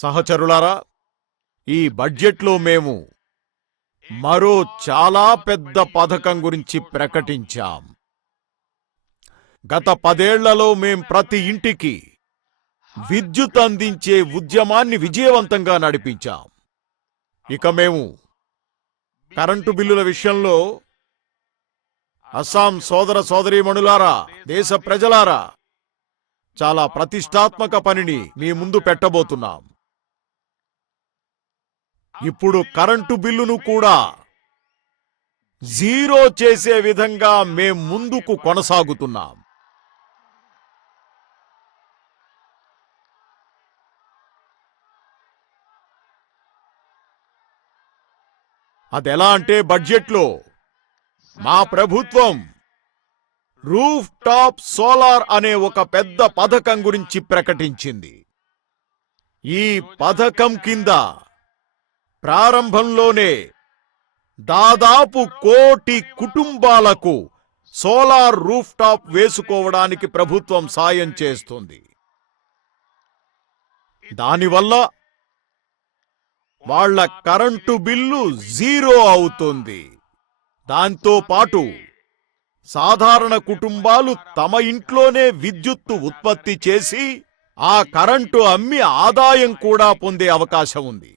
సహచరులారా, ఈ బడ్జెట్లో మేము మరో చాలా పెద్ద పథకం గురించి ప్రకటించాం. గత 10 ఏళ్లలో మేం ప్రతి ఇంటికి విద్యుత్ అందించే ఉద్యమాన్ని విజయవంతంగా నడిపించాం. ఇక మేము కరెంటు బిల్లుల విషయంలో అస్సాం సోదర సోదరీమణులారా, దేశ ప్రజలారా, చాలా ప్రతిష్టాత్మక పనిని మీ ముందు పెట్టబోతున్నాం. ఇప్పుడు కరెంటు బిల్లును కూడా జీరో చేసే విధంగా మేం ముందుకు కొనసాగుతున్నాం. అదెలా అంటే, బడ్జెట్లో మా ప్రభుత్వం రూఫ్ టాప్ సోలార్ అనే ఒక పెద్ద పథకం గురించి ప్రకటించింది. ఈ పథకం కింద ప్రారంభంలోనే దాదాపు 1 కోటి కుటుంబాలకు సోలార్ రూఫ్ టాప్ వేసుకోవడానికి ప్రభుత్వం సాయం చేస్తుంది. దానివల్ల వాళ్ల కరెంటు బిల్లు జీరో అవుతుంది. దాంతో పాటు సాధారణ కుటుంబాలు తమ ఇంట్లోనే విద్యుత్తు ఉత్పత్తి చేసి ఆ కరెంటు అమ్మి ఆదాయం కూడా పొందే అవకాశం ఉంది.